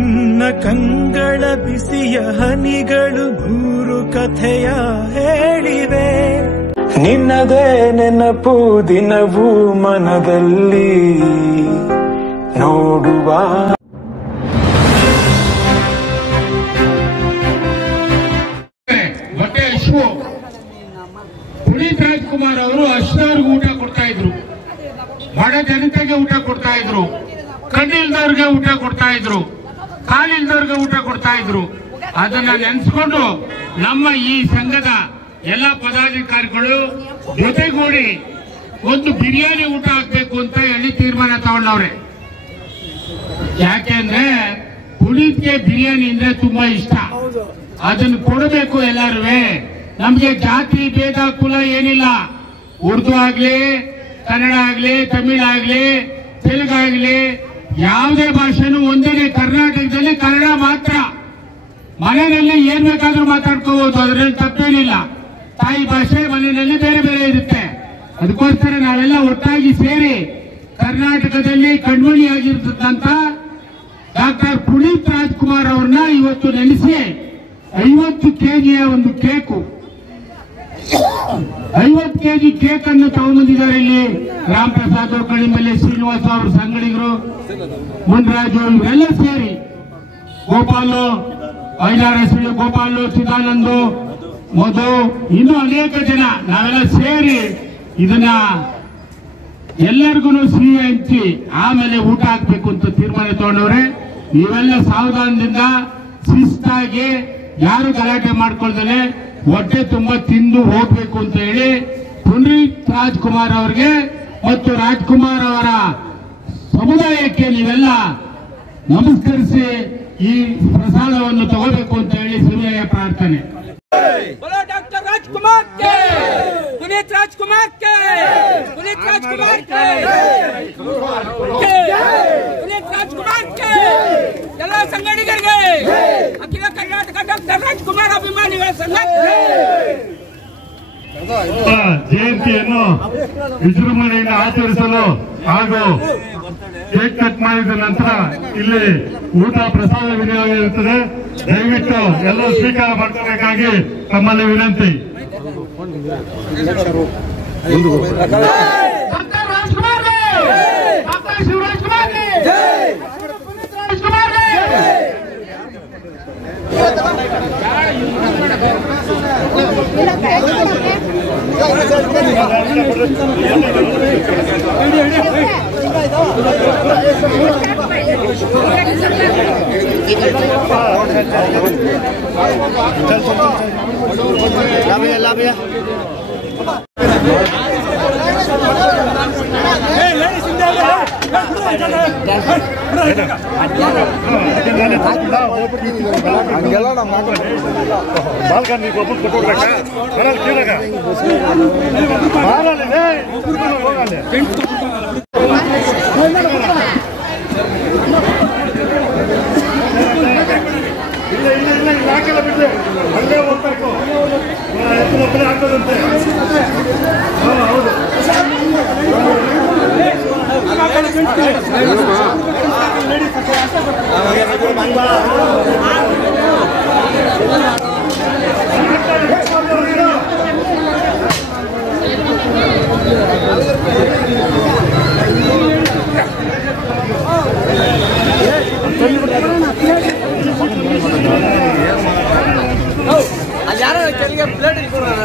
ನಿನ್ನ ಕಂಗಳ ಬಿಸಿಯ ಹನಿಗಳು ನೂರು ಕಥೆಯ ಹೇಳಿವೆ. ನಿನ್ನದೇ ನೆನಪು ದಿನವೂ ಮನದಲ್ಲಿ ನೋಡುವ. ಹೊಟ್ಟೆ ಹಸಿವು. ಪುನೀತ್ ರಾಜ್ಕುಮಾರ್ ಅವರು ಅಷ್ಟವ್ರಿಗೆ ಊಟ ಕೊಡ್ತಾ ಇದ್ರು, ಬಡ ಜನತೆಗೆ ಊಟ ಕೊಡ್ತಾ ಇದ್ರು, ಕಣ್ಣಿಲ್ದವ್ರಿಗೆ ಊಟ ಕೊಡ್ತಾ ಇದ್ರು, ಕಾಲಿಲ್ದವ್ರಿಗೆ ಊಟ ಕೊಡ್ತಾ ಇದ್ರು. ಅದನ್ನ ನೆನೆಸ್ಕೊಂಡು ನಮ್ಮ ಈ ಸಂಘದ ಎಲ್ಲ ಪದಾಧಿಕಾರಿಗಳು ಜೊತೆಗೂಡಿ ಒಂದು ಬಿರಿಯಾನಿ ಊಟ ಹಾಕ್ಬೇಕು ಅಂತ ಹೇಳಿ ತೀರ್ಮಾನ ತಗೊಂಡವ್ರೆ. ಯಾಕೆಂದ್ರೆ ಪುನೀತ್ಗೆ ಬಿರಿಯಾನಿ ಅಂದ್ರೆ ತುಂಬಾ ಇಷ್ಟ, ಅದನ್ನು ಕೊಡಬೇಕು ಎಲ್ಲರೂ. ನಮ್ಗೆ ಜಾತಿ ಭೇದ ಕುಲ ಏನಿಲ್ಲ. ಉರ್ದು ಆಗ್ಲಿ, ಕನ್ನಡ ಆಗ್ಲಿ, ತಮಿಳ್ ಆಗ್ಲಿ, ತೆಲುಗಾಗ್ಲಿ, ಯಾವುದೇ ಭಾಷೆನೂ ಒಂದೇ. ಕರ್ನಾಟಕದಲ್ಲಿ ಕನ್ನಡ ಮಾತ್ರ. ಮನೆಯಲ್ಲಿ ಏನ್ ಬೇಕಾದ್ರೂ ಮಾತಾಡ್ಕೋಬಹುದು, ಅದ್ರಲ್ಲಿ ತಪ್ಪೇನಿಲ್ಲ. ತಾಯಿ ಭಾಷೆ ಮನೆಯಲ್ಲಿ ಬೇರೆ ಬೇರೆ ಇರುತ್ತೆ. ಅದಕ್ಕೋಸ್ಕರ ನಾವೆಲ್ಲ ಒಟ್ಟಾಗಿ ಸೇರಿ ಕರ್ನಾಟಕದಲ್ಲಿ ಕಣ್ಮಣಿಯಾಗಿರ್ತಕ್ಕಂಥ ಡಾಕ್ಟರ್ ಪುನೀತ್ ರಾಜ್ಕುಮಾರ್ ಅವ್ರನ್ನ ಇವತ್ತು ನೆನೆಸಿ 50 ಕೆಜಿಯ ಒಂದು ಕೇಕು, 50 ಕೆಜಿ ಕೇಕ್ ಅನ್ನು ತಗೊಂಡ್ಬಂದಿದ್ದಾರೆ. ಇಲ್ಲಿ ರಾಮ್ ಪ್ರಸಾದ್, ಕಳಿಮಲೆ ಶ್ರೀನಿವಾಸ ಅವರ ಸಂಗಡಿಗರು, ಮುನ್ರಾಜು, ಇವರೆಲ್ಲ ಸೇರಿ, ಗೋಪಾಲು, ಐದಾರಸ್, ಗೋಪಾಲು, ಚಿದಾನಂದು, ಮಧು, ಇನ್ನೂ ಅನೇಕ ಜನ ನಾವೆಲ್ಲ ಸೇರಿ ಇದನ್ನ ಎಲ್ಲರಿಗೂ ಸಿಹಿ ಹಂಚಿ ಆಮೇಲೆ ಊಟ ಹಾಕ್ಬೇಕು ಅಂತ ತೀರ್ಮಾನ ತಗೊಂಡವ್ರೆ. ನೀವೆಲ್ಲ ಸಾವಧಾನದಿಂದ ಶಿಸ್ತಾಗಿ ಯಾರು ಗಲಾಟೆ ಮಾಡ್ಕೊಳ್ದಲೆ ಹೊಟ್ಟೆ ತುಂಬಾ ತಿಂದು ಹೋಗ್ಬೇಕು ಅಂತ ಹೇಳಿ ಪುನೀತ್ ರಾಜ್ಕುಮಾರ್ ಅವರಿಗೆ ಮತ್ತು ರಾಜ್ಕುಮಾರ್ ಅವರ ಸಮುದಾಯಕ್ಕೆ ನೀವೆಲ್ಲ ನಮಸ್ಕರಿಸಿ ಈ ಪ್ರಸಾದವನ್ನು ತಗೋಬೇಕು ಅಂತ ಹೇಳಿ ಸುರಿಯ ಪ್ರಾರ್ಥನೆ. Doctor Rajkumar K, Puneeth Rajkumar K, Puneeth Rajkumar K, Puneeth Rajkumar K, ಎಲ್ಲ ಸಂಘಟಕರಿಗೆ, ಅಖಿಲ ಕರ್ನಾಟಕ ಡಾಕ್ಟರ್ ರಾಜ್ಕುಮಾರ್ ಅಭಿಮಾನಿಗಳ ಸಂಘಕ್ಕೆ ಜಯಂತಿಯನ್ನು ವಿಜೃಂಭಣೆಯಿಂದ ಆಚರಿಸಲು ಹಾಗೂ ಕೇಕ್ ಕಟ್ ಮಾಡಿದ ನಂತರ ಇಲ್ಲಿ ಊಟ ಪ್ರಸಾದ ವಿನಿಯೋಗ ಇರುತ್ತದೆ. ದಯವಿಟ್ಟು ಎಲ್ಲ ಸ್ವೀಕಾರ ಮಾಡ್ಕೋಬೇಕಾಗಿ ತಮ್ಮಲ್ಲಿ ವಿನಂತಿ. ಅಲ್ಲೇ ಹೋಗ್ಬೇಕು, ಆಗ್ತದಂತೆ. ಹೌದು, ಅಲ್ಲಿ ಯಾರು ಕೆಳಗೆ ಪ್ಲೇಟ್ ಕೊಡ್ತೀವಿ.